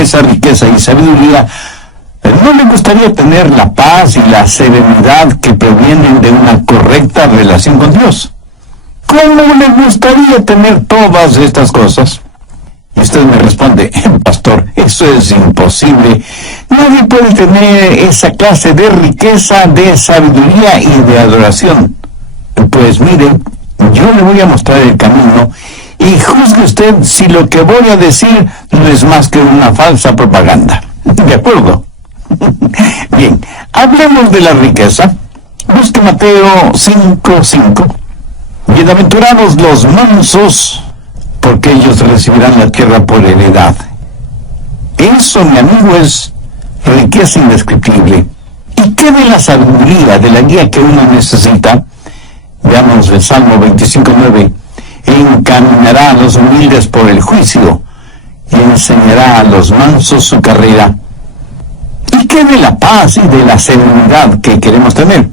esa riqueza y sabiduría, ¿no le gustaría tener la paz y la serenidad que provienen de una correcta relación con Dios? ¿Cómo le gustaría tener todas estas cosas? Y usted me responde, pastor, eso es imposible. Nadie puede tener esa clase de riqueza, de sabiduría y de adoración. Pues mire, yo le voy a mostrar el camino y juzgue usted si lo que voy a decir no es más que una falsa propaganda. ¿De acuerdo? Bien, hablemos de la riqueza. Busque Mateo 5:5. Bienaventurados los mansos, porque ellos recibirán la tierra por heredad. Eso, mi amigo, es riqueza indescriptible. ¿Y qué de la sabiduría, de la guía que uno necesita? Veamos el Salmo 25:9. Encaminará a los humildes por el juicio y enseñará a los mansos su carrera. ¿Y qué de la paz y de la serenidad que queremos tener?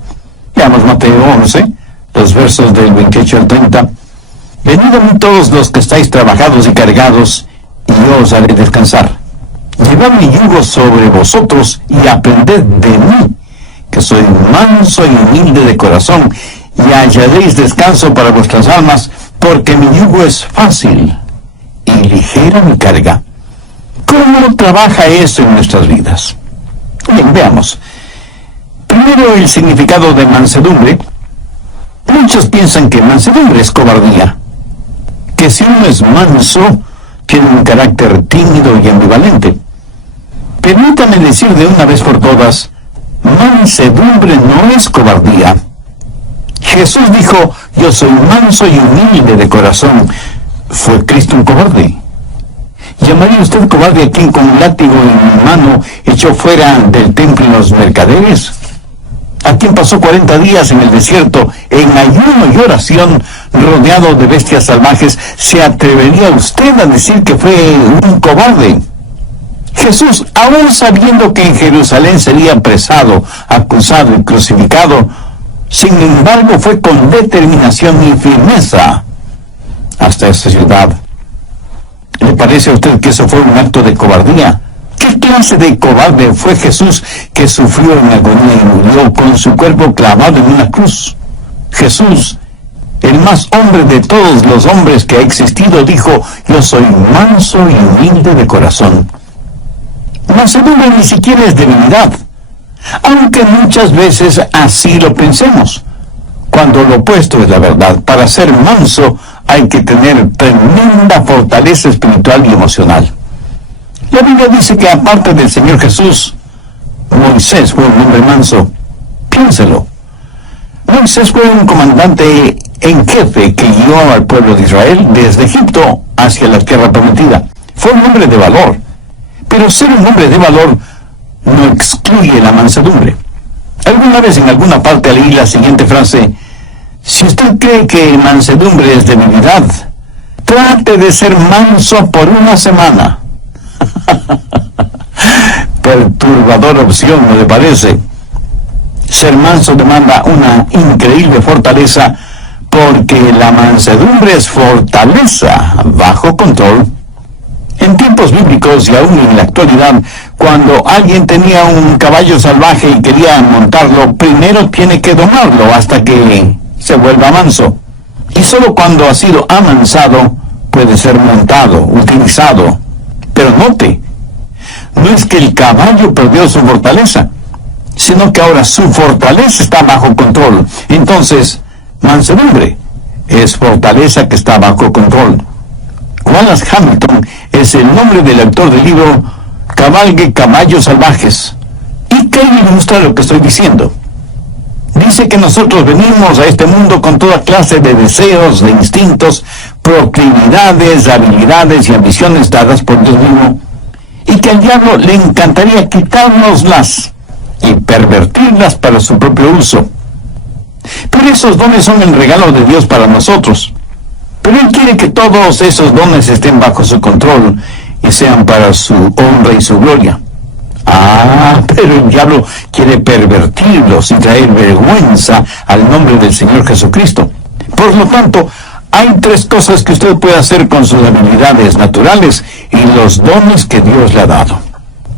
Veamos Mateo 11, los versos del 28 al 30. Venid a mí todos los que estáis trabajados y cargados, y yo os haré descansar. Llevad mi yugo sobre vosotros y aprended de mí, que soy manso y humilde de corazón, y hallaréis descanso para vuestras almas, porque mi yugo es fácil y ligera mi carga. ¿Cómo trabaja eso en nuestras vidas? Bien, veamos. Primero, el significado de mansedumbre. Muchos piensan que mansedumbre es cobardía, que si uno es manso, tiene un carácter tímido y ambivalente. Permítame decir de una vez por todas, mansedumbre no es cobardía. Jesús dijo, yo soy manso y humilde de corazón. ¿Fue Cristo un cobarde? ¿Llamaría usted cobarde a quien con un látigo en mano echó fuera del templo los mercaderes? ¿A quien pasó 40 días en el desierto en ayuno y oración rodeado de bestias salvajes? ¿Se atrevería usted a decir que fue un cobarde? Jesús, aún sabiendo que en Jerusalén sería apresado, acusado y crucificado, sin embargo fue con determinación y firmeza hasta esta ciudad. ¿Le parece a usted que eso fue un acto de cobardía? ¿Qué clase de cobarde fue Jesús que sufrió en agonía y murió con su cuerpo clavado en una cruz? Jesús, el más hombre de todos los hombres que ha existido, dijo, yo soy manso y humilde de corazón. Mansedumbre ni siquiera es debilidad, aunque muchas veces así lo pensemos, cuando lo opuesto es la verdad. Para ser manso hay que tener tremenda fortaleza espiritual y emocional. La Biblia dice que aparte del Señor Jesús, Moisés fue un hombre manso. Piénselo. Moisés fue un comandante en jefe que guió al pueblo de Israel desde Egipto hacia la tierra prometida. Fue un hombre de valor. Pero ser un hombre de valor no excluye la mansedumbre. Alguna vez en alguna parte leí la siguiente frase: si usted cree que mansedumbre es debilidad, trate de ser manso por una semana. Perturbadora opción, ¿no le parece? Ser manso demanda una increíble fortaleza, porque la mansedumbre es fortaleza bajo control. En tiempos bíblicos y aún en la actualidad, cuando alguien tenía un caballo salvaje y quería montarlo, primero tiene que domarlo hasta que se vuelva manso. Y solo cuando ha sido amansado puede ser montado, utilizado. Pero note, no es que el caballo perdió su fortaleza, sino que ahora su fortaleza está bajo control. Entonces, mansedumbre es fortaleza que está bajo control. Wallace Hamilton es el nombre del autor del libro Cabalgue Caballos Salvajes. ¿Y qué ilustra lo que estoy diciendo? Dice que nosotros venimos a este mundo con toda clase de deseos, de instintos, proclividades, habilidades y ambiciones dadas por Dios mismo, y que al diablo le encantaría quitárnoslas y pervertirlas para su propio uso. Pero esos dones son el regalo de Dios para nosotros. Pero Él quiere que todos esos dones estén bajo su control y sean para su honra y su gloria. Pero el diablo quiere pervertirlos y traer vergüenza al nombre del Señor Jesucristo. Por lo tanto, Hay tres cosas que usted puede hacer con sus habilidades naturales y los dones que Dios le ha dado.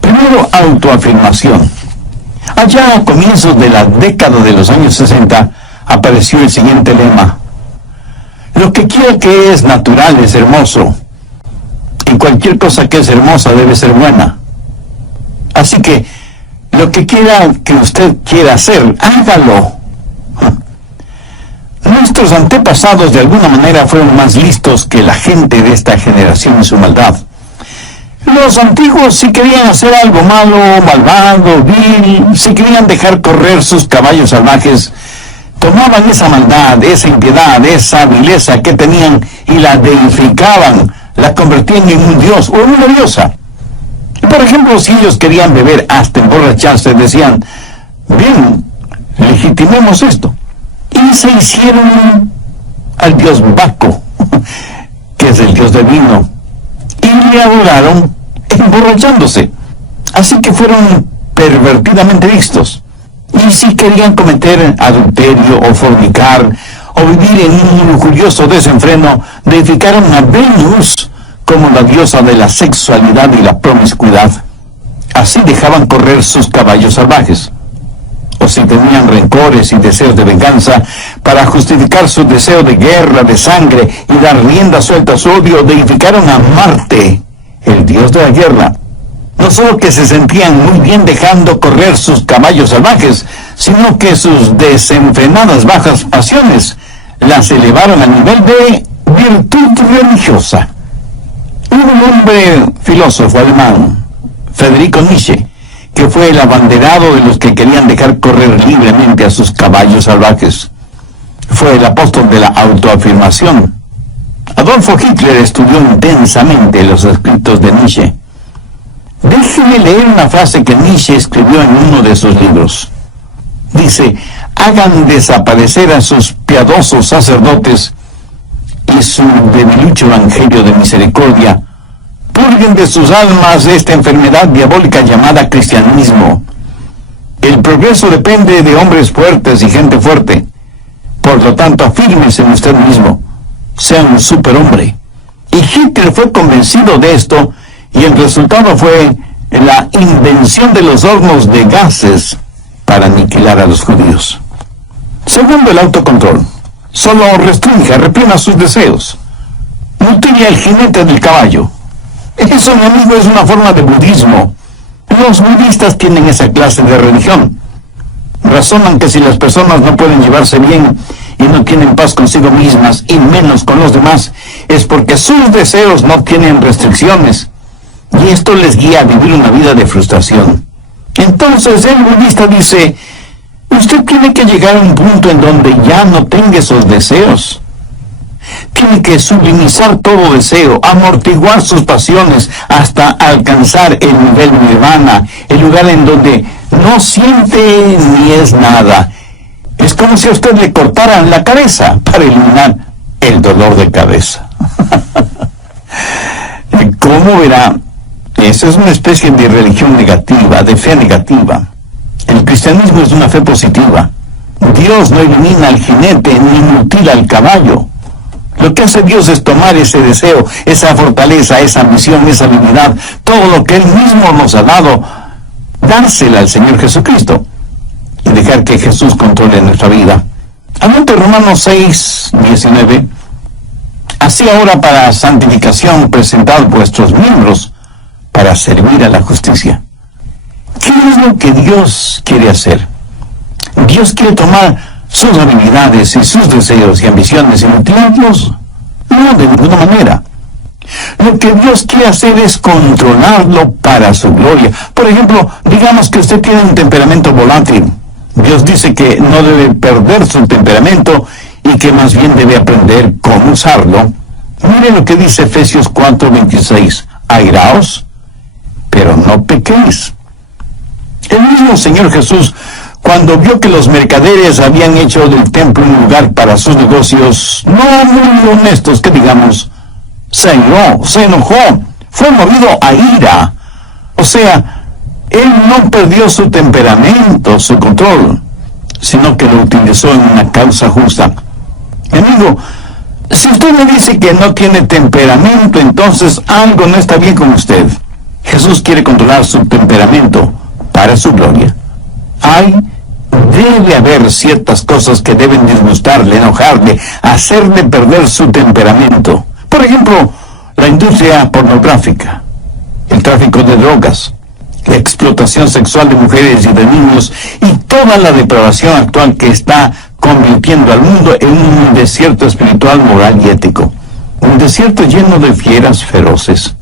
Primero, autoafirmación. Allá a comienzos de la década de los años 60, apareció el siguiente lema: lo que quiera que es natural es hermoso, y cualquier cosa que es hermosa debe ser buena. Así que, lo que quiera que usted quiera hacer, hágalo. Nuestros antepasados de alguna manera fueron más listos que la gente de esta generación en su maldad. Los antiguos, si querían hacer algo malo, malvado, vil, si querían dejar correr sus caballos salvajes, tomaban esa maldad, esa impiedad, esa vileza que tenían y la deificaban, la convertían en un dios o en una diosa. Por ejemplo, si ellos querían beber hasta emborracharse, decían: bien, legitimemos esto. Y se hicieron al dios Baco, que es el dios del vino, y le adoraron emborrachándose. Así que fueron pervertidamente vistos. Y si querían cometer adulterio o fornicar o vivir en un lujurioso desenfreno, deificaron a Venus como la diosa de la sexualidad y la promiscuidad. Así dejaban correr sus caballos salvajes. O si tenían rencores y deseos de venganza, para justificar su deseo de guerra, de sangre y dar rienda suelta a su odio, deificaron a Marte, el dios de la guerra. No solo que se sentían muy bien dejando correr sus caballos salvajes, sino que sus desenfrenadas bajas pasiones las elevaron al nivel de virtud religiosa. Hubo un hombre filósofo alemán, Friedrich Nietzsche, que fue el abanderado de los que querían dejar correr libremente a sus caballos salvajes. Fue el apóstol de la autoafirmación. Adolfo Hitler estudió intensamente los escritos de Nietzsche. Déjeme leer una frase que Nietzsche escribió en uno de sus libros. Dice: hagan desaparecer a sus piadosos sacerdotes y su debilucho evangelio de misericordia. Purguen de sus almas esta enfermedad diabólica llamada cristianismo. El progreso depende de hombres fuertes y gente fuerte. Por lo tanto, afírmese en usted mismo. Sea un superhombre. Y Hitler fue convencido de esto, y el resultado fue la invención de los hornos de gases para aniquilar a los judíos. Segundo, el autocontrol. Solo restrinja, reprima sus deseos. Mutile al jinete del caballo. Eso, mi amigo, es una forma de budismo. Los budistas tienen esa clase de religión. Razonan que si las personas no pueden llevarse bien y no tienen paz consigo mismas y menos con los demás, es porque sus deseos no tienen restricciones. Y esto les guía a vivir una vida de frustración. Entonces el budista dice: usted tiene que llegar a un punto en donde ya no tenga esos deseos. Tiene que sublimizar todo deseo, amortiguar sus pasiones hasta alcanzar el nivel nirvana, el lugar en donde no siente ni es nada. Es como si a usted le cortaran la cabeza para eliminar el dolor de cabeza. ¿Cómo verá? Esa es una especie de religión negativa, de fe negativa. El cristianismo es una fe positiva. Dios no elimina al jinete ni mutila al caballo. Lo que hace Dios es tomar ese deseo, esa fortaleza, esa ambición, esa habilidad, todo lo que Él mismo nos ha dado, dársela al Señor Jesucristo y dejar que Jesús controle nuestra vida. Anote Romanos 6:19. Así ahora, para santificación, presentad vuestros miembros para servir a la justicia. ¿Qué es lo que Dios quiere hacer? Dios quiere tomar sus habilidades y sus deseos y ambiciones y mutilarlos. No, de ninguna manera. Lo que Dios quiere hacer es controlarlo para su gloria. Por ejemplo, digamos que usted tiene un temperamento volátil. Dios dice que no debe perder su temperamento y que más bien debe aprender cómo usarlo. Mire lo que dice Efesios 4:26. Airaos, pero no pequéis. El mismo Señor Jesús, cuando vio que los mercaderes habían hecho del templo un lugar para sus negocios no muy honestos, que digamos, se enojó, fue movido a ira. O sea, Él no perdió su temperamento, su control, sino que lo utilizó en una causa justa. Mi amigo, Si usted me dice que no tiene temperamento, entonces algo no está bien con usted. Jesús quiere controlar su temperamento para su gloria. Debe haber ciertas cosas que deben disgustarle, enojarle, hacerle perder su temperamento. Por ejemplo, la industria pornográfica, el tráfico de drogas, la explotación sexual de mujeres y de niños y toda la depravación actual que está convirtiendo al mundo en un desierto espiritual, moral y ético. Un desierto lleno de fieras feroces.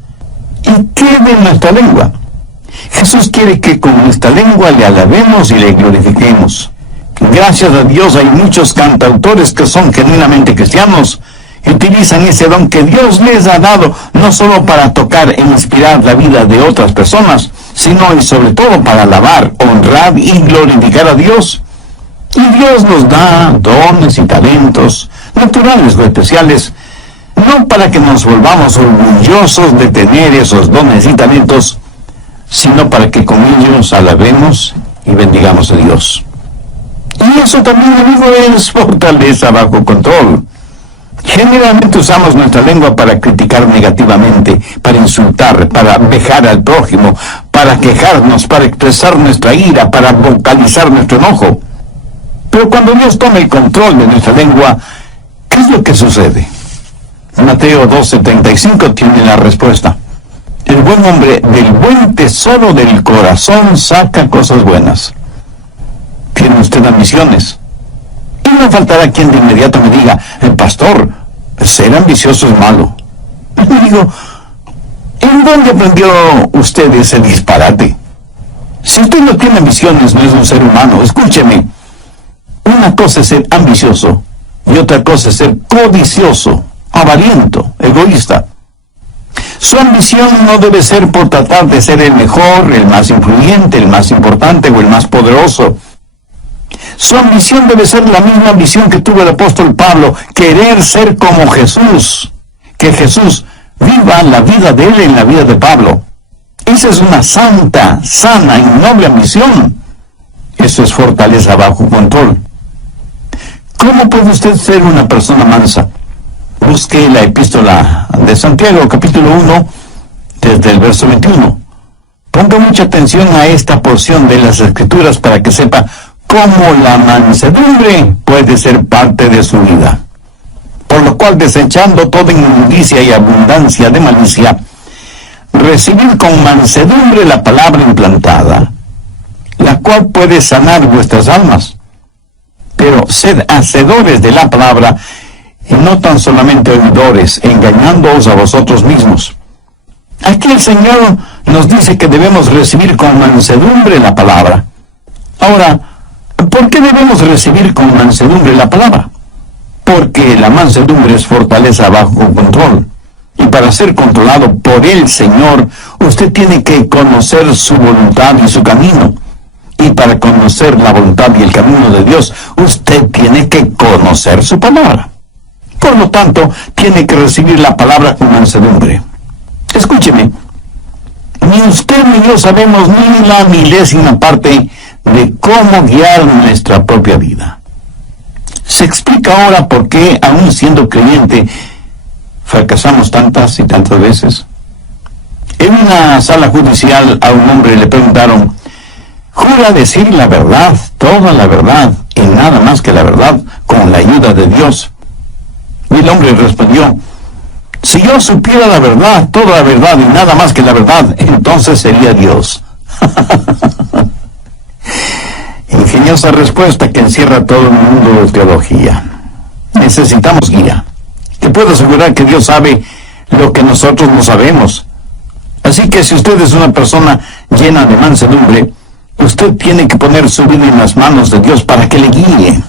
¿Y qué de nuestra lengua? Jesús quiere que con nuestra lengua le alabemos y le glorifiquemos. Gracias a Dios hay muchos cantautores que son genuinamente cristianos y utilizan ese don que Dios les ha dado no solo para tocar e inspirar la vida de otras personas, sino y sobre todo para alabar, honrar y glorificar a Dios. Y Dios nos da dones y talentos, naturales o especiales, no para que nos volvamos orgullosos de tener esos dones y talentos, sino para que con ellos alabemos y bendigamos a Dios. Y eso también, amigo, es fortaleza bajo control. Generalmente usamos nuestra lengua para criticar negativamente, para insultar, para vejar al prójimo, para quejarnos, para expresar nuestra ira, para vocalizar nuestro enojo. Pero cuando Dios toma el control de nuestra lengua, ¿qué es lo que sucede? Mateo 12:35 tiene la respuesta. El buen hombre del buen tesoro del corazón saca cosas buenas. ¿Tiene usted ambiciones? Y no faltará quien de inmediato me diga, el pastor, ser ambicioso es malo. Y digo, ¿en dónde aprendió usted ese disparate? Si usted no tiene ambiciones, no es un ser humano. Escúcheme, una cosa es ser ambicioso y otra cosa es ser codicioso, avariento, egoísta. Su ambición no debe ser por tratar de ser el mejor, el más influyente, el más importante o el más poderoso. Su ambición debe ser la misma ambición que tuvo el apóstol Pablo, querer ser como Jesús, que Jesús viva la vida de él en la vida de Pablo. Esa es una santa, sana y noble ambición. Eso es fortaleza bajo control. ¿Cómo puede usted ser una persona mansa? Busque la epístola de Santiago, capítulo 1, desde el verso 21. Ponga mucha atención a esta porción de las Escrituras para que sepa cómo la mansedumbre puede ser parte de su vida. Por lo cual, desechando toda inmundicia y abundancia de malicia, recibid con mansedumbre la palabra implantada, la cual puede sanar vuestras almas. Pero sed hacedores de la palabra, y no tan solamente oidores, engañándoos a vosotros mismos. Aquí el Señor nos dice que debemos recibir con mansedumbre la palabra. Ahora, ¿por qué debemos recibir con mansedumbre la palabra? Porque la mansedumbre es fortaleza bajo control. Y para ser controlado por el Señor, usted tiene que conocer su voluntad y su camino. Y para conocer la voluntad y el camino de Dios, usted tiene que conocer su palabra. Por lo tanto, tiene que recibir la palabra con mansedumbre. Escúcheme, ni usted ni yo sabemos ni la milésima parte de cómo guiar nuestra propia vida. Se explica ahora por qué, aún siendo creyente, fracasamos tantas y tantas veces. En una sala judicial a un hombre le preguntaron, ¿jura decir la verdad, toda la verdad, y nada más que la verdad, con la ayuda de Dios? Y el hombre respondió, si yo supiera la verdad, toda la verdad y nada más que la verdad, entonces sería Dios. Ingeniosa respuesta que encierra todo el mundo de teología. Necesitamos guía. Te puedo asegurar que Dios sabe lo que nosotros no sabemos. Así que si usted es una persona llena de mansedumbre, usted tiene que poner su vida en las manos de Dios para que le guíe.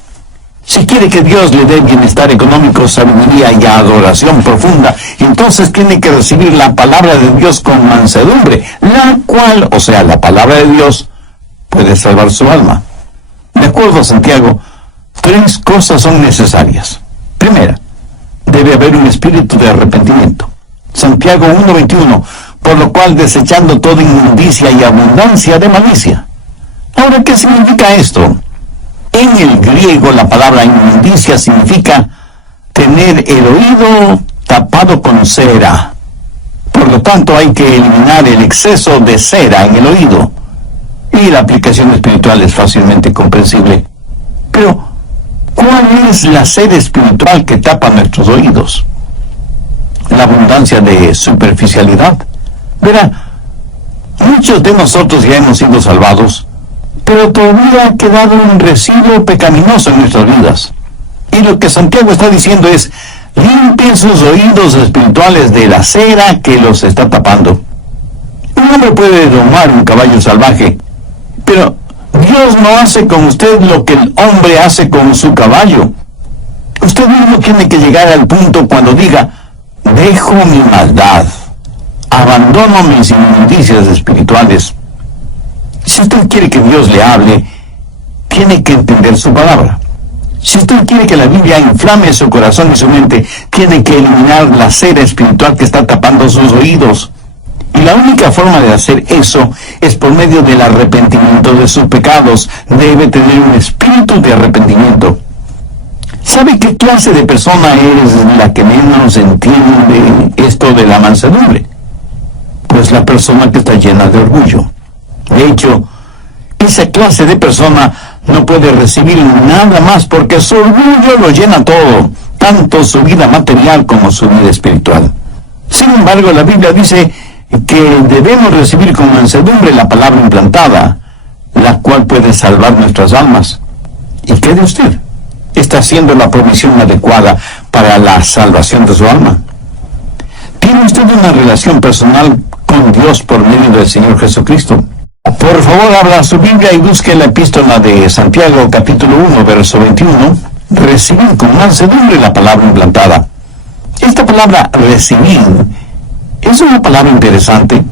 Si quiere que Dios le dé bienestar económico, sabiduría y adoración profunda, entonces tiene que recibir la palabra de Dios con mansedumbre, la cual, o sea, la palabra de Dios, puede salvar su alma. De acuerdo a Santiago, 3 cosas son necesarias. Primera, debe haber un espíritu de arrepentimiento. Santiago 1:21, por lo cual desechando toda inmundicia y abundancia de malicia. Ahora, ¿qué significa esto? En el griego la palabra inmundicia significa tener el oído tapado con cera. Por lo tanto, hay que eliminar el exceso de cera en el oído. Y la aplicación espiritual es fácilmente comprensible. Pero, ¿cuál es la cera espiritual que tapa nuestros oídos? La abundancia de superficialidad. Verá, muchos de nosotros ya hemos sido salvados, pero todavía ha quedado un residuo pecaminoso en nuestras vidas. Y lo que Santiago está diciendo es: limpien sus oídos espirituales de la cera que los está tapando. Un hombre puede domar un caballo salvaje, pero Dios no hace con usted lo que el hombre hace con su caballo. Usted mismo tiene que llegar al punto cuando diga: dejo mi maldad, abandono mis inmundicias espirituales. Si usted quiere que Dios le hable, tiene que entender su palabra. Si usted quiere que la Biblia inflame su corazón y su mente, tiene que eliminar la cera espiritual que está tapando sus oídos. Y la única forma de hacer eso es por medio del arrepentimiento de sus pecados. Debe tener un espíritu de arrepentimiento. ¿Sabe qué clase de persona es la que menos entiende esto de la mansedumbre? Pues la persona que está llena de orgullo. De hecho, esa clase de persona no puede recibir nada más porque su orgullo lo llena todo, tanto su vida material como su vida espiritual. Sin embargo, la Biblia dice que debemos recibir con mansedumbre la palabra implantada, la cual puede salvar nuestras almas. ¿Y qué de usted? ¿Está haciendo la provisión adecuada para la salvación de su alma? ¿Tiene usted una relación personal con Dios por medio del Señor Jesucristo? Por favor, abra su Biblia y busque la epístola de Santiago, capítulo 1, verso 21. Recibir con mansedumbre la palabra implantada. Esta palabra recibir es una palabra interesante.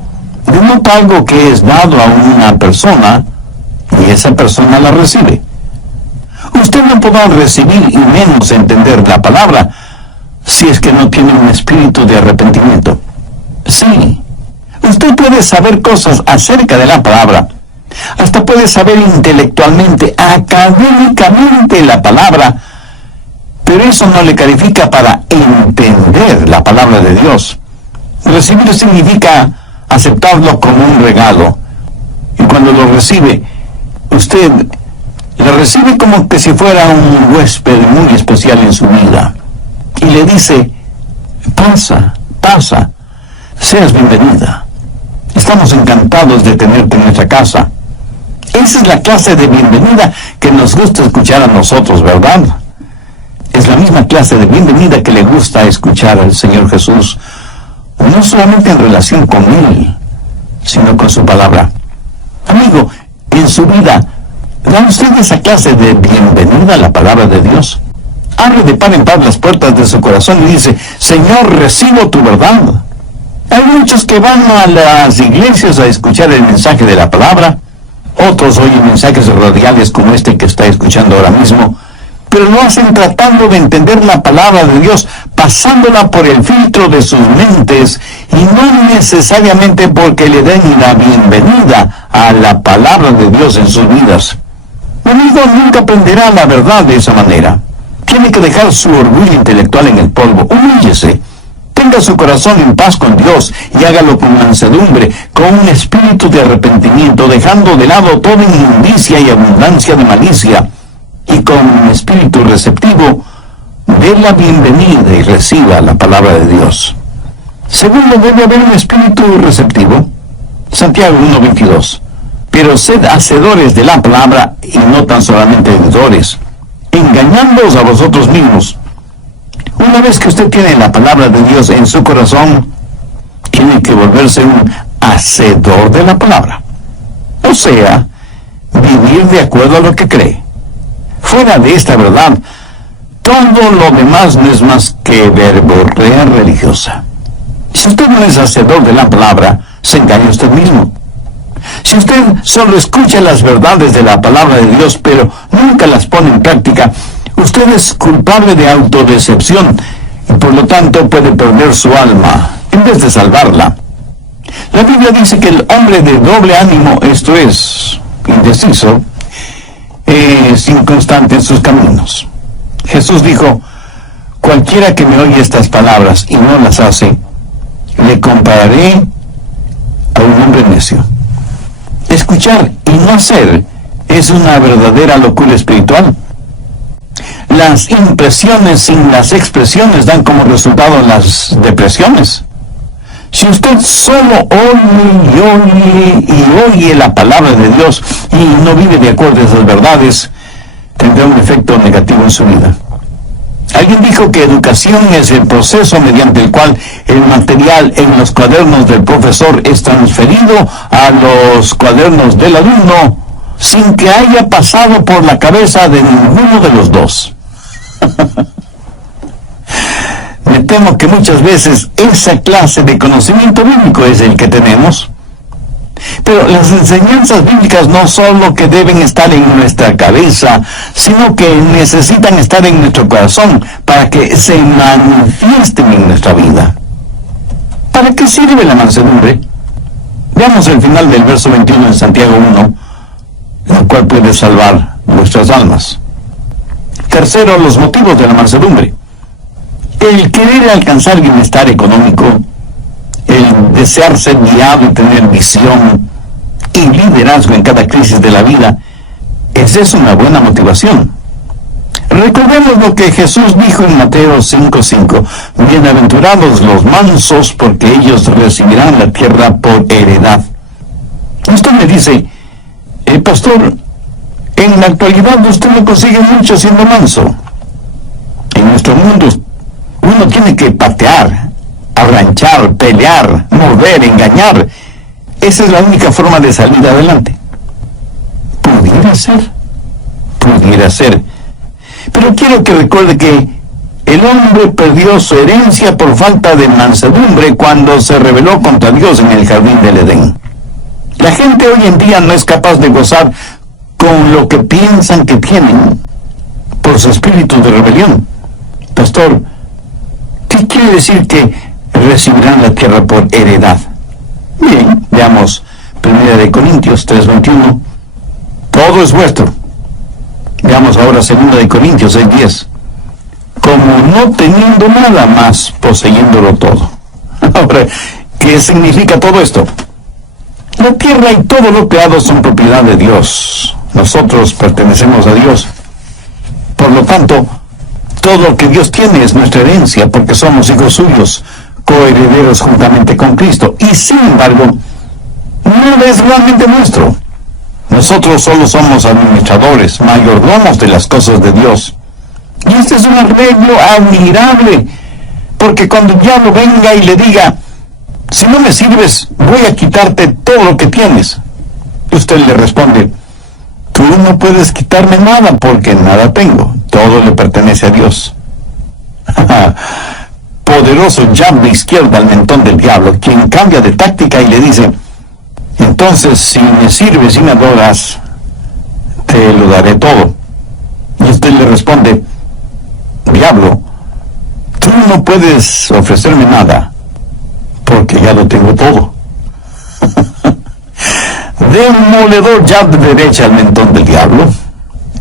Denota algo que es dado a una persona y esa persona la recibe. Usted no podrá recibir y menos entender la palabra si es que no tiene un espíritu de arrepentimiento. Sí, usted puede saber cosas acerca de la palabra, hasta puede saber intelectualmente, académicamente la palabra, pero eso no le califica para entender la palabra de Dios. Recibir significa aceptarlo como un regalo, y cuando lo recibe, usted lo recibe como que si fuera un huésped muy especial en su vida, y le dice: pasa, pasa, seas bienvenida. Estamos encantados de tenerte en nuestra casa. Esa es la clase de bienvenida que nos gusta escuchar a nosotros, ¿verdad? Es la misma clase de bienvenida que le gusta escuchar al Señor Jesús, no solamente en relación con Él, sino con su palabra. Amigo, en su vida, ¿da usted esa clase de bienvenida a la palabra de Dios? Abre de par en par las puertas de su corazón y dice: Señor, recibo tu verdad. Hay muchos que van a las iglesias a escuchar el mensaje de la palabra. Otros oyen mensajes radiales como este que está escuchando ahora mismo, pero lo hacen tratando de entender la palabra de Dios, pasándola por el filtro de sus mentes, y no necesariamente porque le den la bienvenida a la palabra de Dios en sus vidas. Mi amigo nunca aprenderá la verdad de esa manera. Tiene que dejar su orgullo intelectual en el polvo. Humíllese. Tenga su corazón en paz con Dios y hágalo con mansedumbre, con un espíritu de arrepentimiento, dejando de lado toda inmundicia y abundancia de malicia, y con un espíritu receptivo, dé la bienvenida y reciba la palabra de Dios. Segundo, debe haber un espíritu receptivo. Santiago 1:22. Pero sed hacedores de la palabra y no tan solamente oidores, engañándoos a vosotros mismos. Una vez que usted tiene la palabra de Dios en su corazón, tiene que volverse un hacedor de la palabra. O sea, vivir de acuerdo a lo que cree. Fuera de esta verdad, todo lo demás no es más que verborrea religiosa. Si usted no es hacedor de la palabra, se engaña usted mismo. Si usted solo escucha las verdades de la palabra de Dios, pero nunca las pone en práctica, usted es culpable de autodecepción y por lo tanto puede perder su alma en vez de salvarla. La Biblia dice que el hombre de doble ánimo, esto es, indeciso, es inconstante en sus caminos. Jesús dijo: Cualquiera que me oye estas palabras y no las hace, le compararé a un hombre necio. Escuchar y no hacer es una verdadera locura espiritual. Las impresiones sin las expresiones dan como resultado las depresiones. Si usted solo oye la palabra de Dios y no vive de acuerdo a esas verdades, tendrá un efecto negativo en su vida. Alguien dijo que educación es el proceso mediante el cual el material en los cuadernos del profesor es transferido a los cuadernos del alumno sin que haya pasado por la cabeza de ninguno de los dos. Me temo que muchas veces esa clase de conocimiento bíblico es el que tenemos. Pero las enseñanzas bíblicas no solo que deben estar en nuestra cabeza, sino que necesitan estar en nuestro corazón para que se manifiesten en nuestra vida. ¿Para qué sirve la mansedumbre? Veamos el final del verso 21 en Santiago 1, la cual puede salvar nuestras almas. Tercero, los motivos de la mansedumbre. El querer alcanzar bienestar económico, el desear ser guiado y tener visión y liderazgo en cada crisis de la vida, esa es una buena motivación. Recordemos lo que Jesús dijo en Mateo 5:5, bienaventurados los mansos, porque ellos recibirán la tierra por heredad. Usted me dice, pastor, en la actualidad usted no consigue mucho siendo manso. En nuestro mundo uno tiene que patear, arranchar, pelear, morder, engañar. Esa es la única forma de salir adelante. Pudiera ser. Pero quiero que recuerde que el hombre perdió su herencia por falta de mansedumbre cuando se rebeló contra Dios en el jardín del Edén. La gente hoy en día no es capaz de gozar con lo que piensan que tienen por su espíritu de rebelión. Pastor, ¿qué quiere decir que recibirán la tierra por heredad? Bien, veamos 1 Corintios 3:21. Todo es vuestro. Veamos ahora 2 Corintios 6:10. Como no teniendo nada más, poseyéndolo todo. Ahora, ¿qué significa todo esto? La tierra y todo lo creado son propiedad de Dios. Nosotros pertenecemos a Dios. Por lo tanto, todo lo que Dios tiene es nuestra herencia, porque somos hijos suyos, coherederos juntamente con Cristo. Y sin embargo, nada es realmente nuestro. Nosotros solo somos administradores, mayordomos de las cosas de Dios. Y este es un arreglo admirable, porque cuando el diablo venga y le diga, si no me sirves, voy a quitarte todo lo que tienes, usted le responde, tú no puedes quitarme nada porque nada tengo, todo le pertenece a Dios. Poderoso jab de izquierda al mentón del diablo, quien cambia de táctica y le dice, entonces si me sirves y me adoras, te lo daré todo. Y usted le responde, diablo, tú no puedes ofrecerme nada porque ya lo tengo todo. Demoledor jab de derecha al mentón del diablo,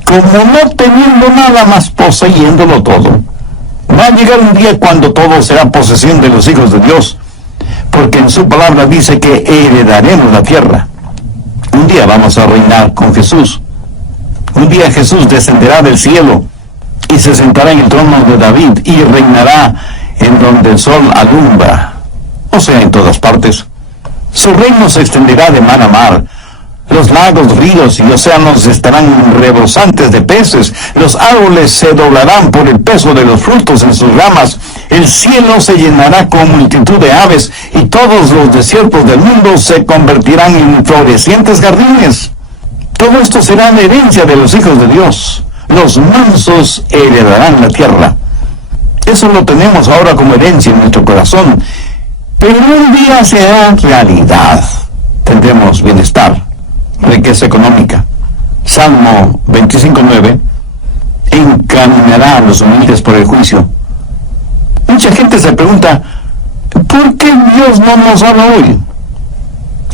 como no teniendo nada más, poseyéndolo todo. Va a llegar un día cuando todo será posesión de los hijos de Dios, porque en su palabra dice que heredaremos la tierra. Un día vamos a reinar con Jesús. Un día Jesús descenderá del cielo y se sentará en el trono de David y reinará en donde el sol alumbra, o sea, en todas partes. Su reino se extenderá de mar a mar. Los lagos, ríos y océanos estarán rebosantes de peces. Los árboles se doblarán por el peso de los frutos en sus ramas. El cielo se llenará con multitud de aves y todos los desiertos del mundo se convertirán en florecientes jardines. Todo esto será la herencia de los hijos de Dios. Los mansos heredarán la tierra. Eso lo tenemos ahora como herencia en nuestro corazón. Pero un día será realidad. Tendremos bienestar, riqueza económica. Salmo 25:9, encaminará a los humildes por el juicio. Mucha gente se pregunta, ¿por qué Dios no nos habla hoy?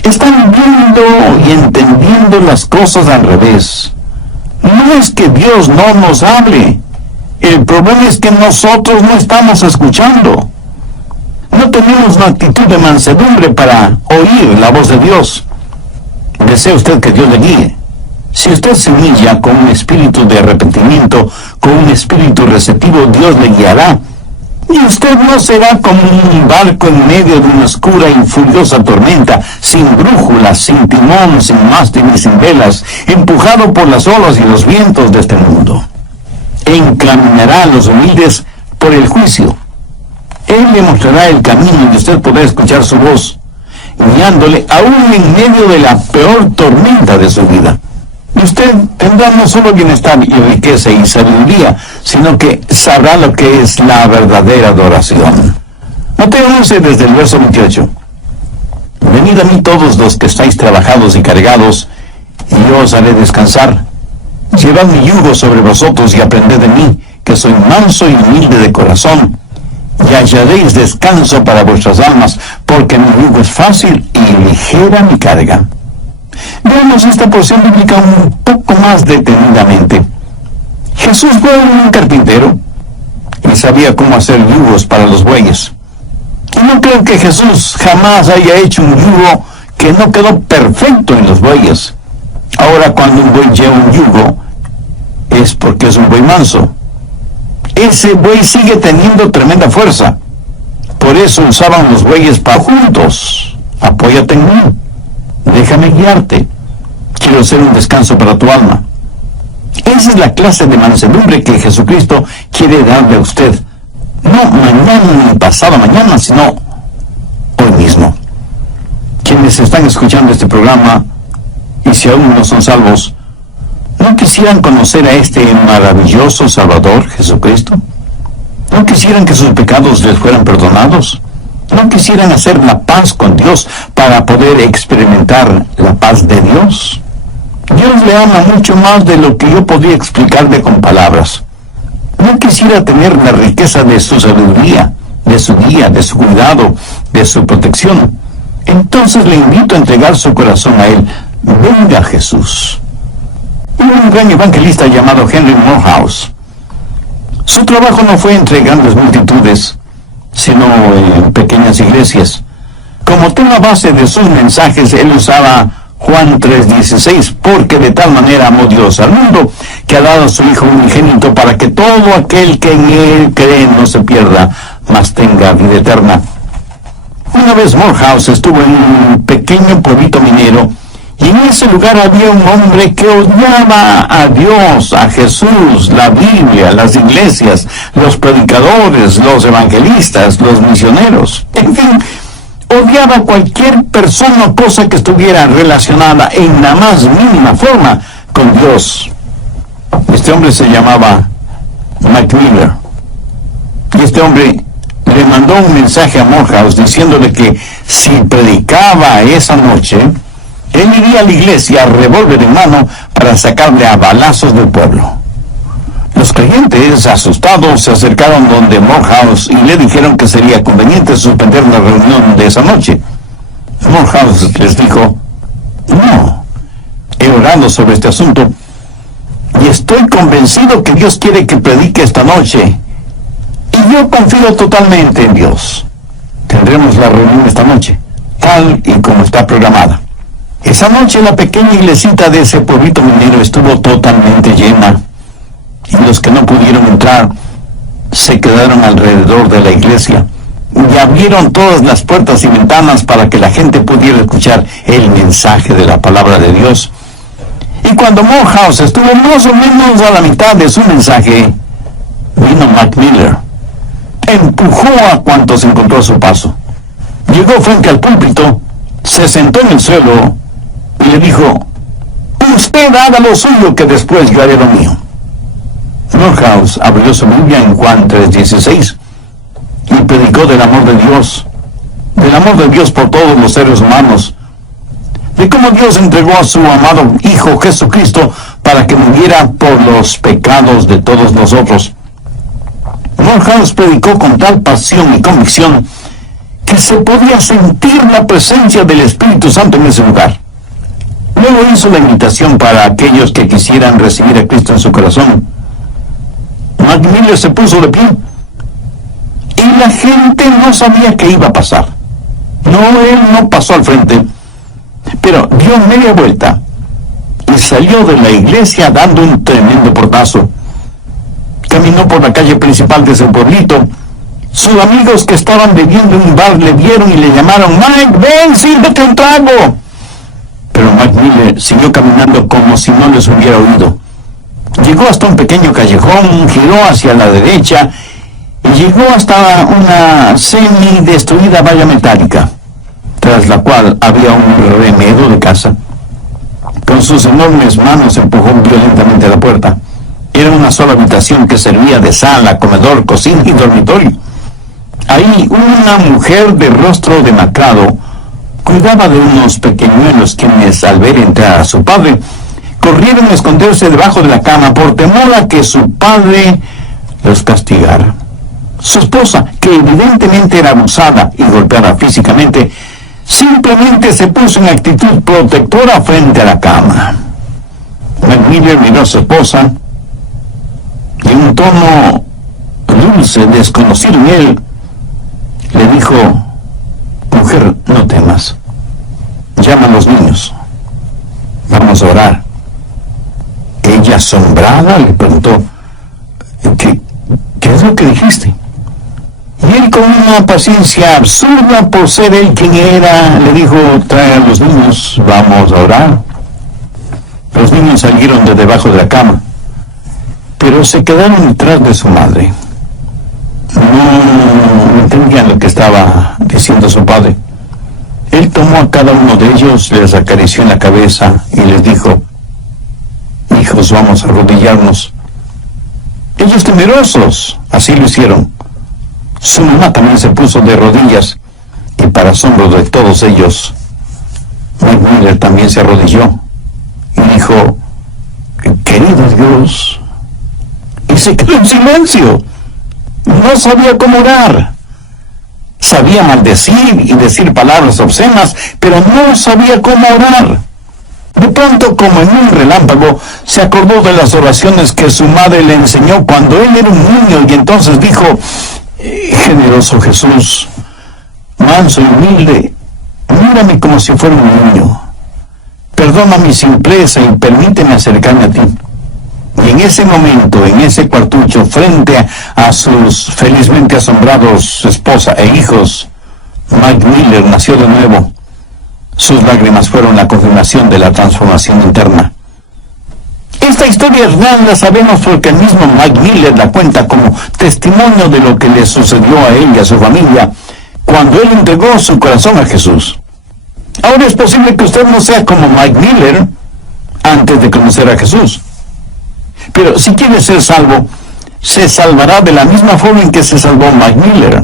Están viendo y entendiendo las cosas al revés. No es que Dios no nos hable, El problema es que nosotros no estamos escuchando. No tenemos una actitud de mansedumbre para oír la voz de Dios. Desea usted que Dios le guíe. Si usted se humilla con un espíritu de arrepentimiento, con un espíritu receptivo, Dios le guiará. Y usted no será como un barco en medio de una oscura y furiosa tormenta, sin brújula, sin timón, sin mástil y sin velas, empujado por las olas y los vientos de este mundo. Encaminará a los humildes por el juicio. Él le mostrará el camino y usted podrá escuchar su voz, guiándole aún en medio de la peor tormenta de su vida. Y usted tendrá no solo bienestar y riqueza y sabiduría, sino que sabrá lo que es la verdadera adoración. Mateo 11, desde el verso 28. Venid a mí todos los que estáis trabajados y cargados, y yo os haré descansar. Llevad mi yugo sobre vosotros y aprended de mí, que soy manso y humilde de corazón, y hallaréis descanso para vuestras almas, porque mi yugo es fácil y ligera mi carga. Veamos esta porción bíblica un poco más detenidamente. Jesús fue un carpintero y sabía cómo hacer yugos para los bueyes. Y no creo que Jesús jamás haya hecho un yugo que no quedó perfecto en los bueyes. Ahora, cuando un buey lleva un yugo, es porque es un buey manso. Ese buey sigue teniendo tremenda fuerza. Por eso usaban los bueyes para juntos. Apóyate en mí. Déjame guiarte. Quiero hacer un descanso para tu alma. Esa es la clase de mansedumbre que Jesucristo quiere darle a usted. No mañana ni pasado mañana, sino hoy mismo. Quienes están escuchando este programa, y si aún no son salvos, ¿no quisieran conocer a este maravilloso Salvador, Jesucristo? ¿No quisieran que sus pecados les fueran perdonados? ¿No quisieran hacer la paz con Dios para poder experimentar la paz de Dios? Dios le ama mucho más de lo que yo podría explicarle con palabras. ¿No quisiera tener la riqueza de su sabiduría, de su guía, de su cuidado, de su protección? Entonces le invito a entregar su corazón a Él. Venga Jesús. Hubo un gran evangelista llamado Henry Morehouse. Su trabajo no fue entre grandes multitudes, sino en pequeñas iglesias. Como tema base de sus mensajes, él usaba Juan 3:16, porque de tal manera amó Dios al mundo, que ha dado a su Hijo unigénito para que todo aquel que en Él cree no se pierda, mas tenga vida eterna. Una vez Morehouse estuvo en un pequeño pueblito minero, y en ese lugar había un hombre que odiaba a Dios, a Jesús, la Biblia, las iglesias, los predicadores, los evangelistas, los misioneros. En fin, odiaba a cualquier persona o cosa que estuviera relacionada en la más mínima forma con Dios. Este hombre se llamaba Mac Miller. Y este hombre le mandó un mensaje a Morehouse diciéndole que si predicaba esa noche, él iría a la iglesia, revólver en mano, para sacarle a balazos del pueblo. Los creyentes, asustados, se acercaron donde Morehouse y le dijeron que sería conveniente suspender la reunión de esa noche. Morehouse les dijo: no, he orado sobre este asunto y estoy convencido que Dios quiere que predique esta noche, y yo confío totalmente en Dios. Tendremos la reunión esta noche, tal y como está programada. Esa noche la pequeña iglesita de ese pueblito minero estuvo totalmente llena, y los que no pudieron entrar se quedaron alrededor de la iglesia y abrieron todas las puertas y ventanas para que la gente pudiera escuchar el mensaje de la palabra de Dios. Y cuando Morehouse estuvo más o menos a la mitad de su mensaje, vino Mac Miller. Empujó a cuantos encontró a su paso. Llegó frente al púlpito, se sentó en el suelo y le dijo: usted haga lo suyo, que después yo haré lo mío. Morehouse abrió su Biblia en Juan 3:16 y predicó del amor de Dios por todos los seres humanos, de cómo Dios entregó a su amado Hijo Jesucristo para que muriera por los pecados de todos nosotros. Morehouse predicó con tal pasión y convicción que se podía sentir la presencia del Espíritu Santo en ese lugar. Luego hizo la invitación para aquellos que quisieran recibir a Cristo en su corazón. Mac Mike Miller se puso de pie. Y la gente no sabía qué iba a pasar. No, él no pasó al frente, pero dio media vuelta y salió de la iglesia dando un tremendo portazo. Caminó por la calle principal de ese pueblito. Sus amigos que estaban bebiendo en un bar le vieron y le llamaron: Mike, ven, sírvete un trago. Pero Mike Miller siguió caminando como si no les hubiera oído. Llegó hasta un pequeño callejón, giró hacia la derecha y llegó hasta una semi-destruida valla metálica, tras la cual había un remedo de casa. Con sus enormes manos empujó violentamente la puerta. Era una sola habitación que servía de sala, comedor, cocina y dormitorio. Ahí una mujer de rostro demacrado cuidaba de unos pequeñuelos quienes, al ver entrar a su padre, corrieron a esconderse debajo de la cama por temor a que su padre los castigara. Su esposa, que evidentemente era abusada y golpeada físicamente, simplemente se puso en actitud protectora frente a la cama. Mike Miller miró a su esposa y en un tono dulce, desconocido en él, le dijo: mujer, no temas. Llama a los niños. Vamos a orar. Ella, asombrada, le preguntó: ¿Qué es lo que dijiste? Y él, con una paciencia absurda por ser él quien era, le dijo: trae a los niños, vamos a orar. Los niños salieron de debajo de la cama, pero se quedaron detrás de su madre. No entendían lo que estaba diciendo su padre. Él tomó a cada uno de ellos, les acarició en la cabeza y les dijo: hijos, vamos a arrodillarnos. Ellos, temerosos, así lo hicieron. Su mamá también se puso de rodillas y, para asombro de todos ellos, Mike Miller también se arrodilló y dijo: querido Dios. Y se quedó en silencio. No sabía cómo orar. Sabía maldecir y decir palabras obscenas, pero no sabía cómo orar. De pronto, como en un relámpago, se acordó de las oraciones que su madre le enseñó cuando él era un niño, y entonces dijo: generoso Jesús, manso y humilde, mírame como si fuera un niño. Perdona mi simpleza y permíteme acercarme a ti. Y en ese momento, en ese cuartucho, frente a sus felizmente asombrados esposa e hijos, Mike Miller nació de nuevo. Sus lágrimas fueron la confirmación de la transformación interna. Esta historia es real, la sabemos porque el mismo Mike Miller la cuenta como testimonio de lo que le sucedió a él y a su familia cuando él entregó su corazón a Jesús. Ahora es posible que usted no sea como Mike Miller antes de conocer a Jesús. Pero si quiere ser salvo, se salvará de la misma forma en que se salvó Mike Miller.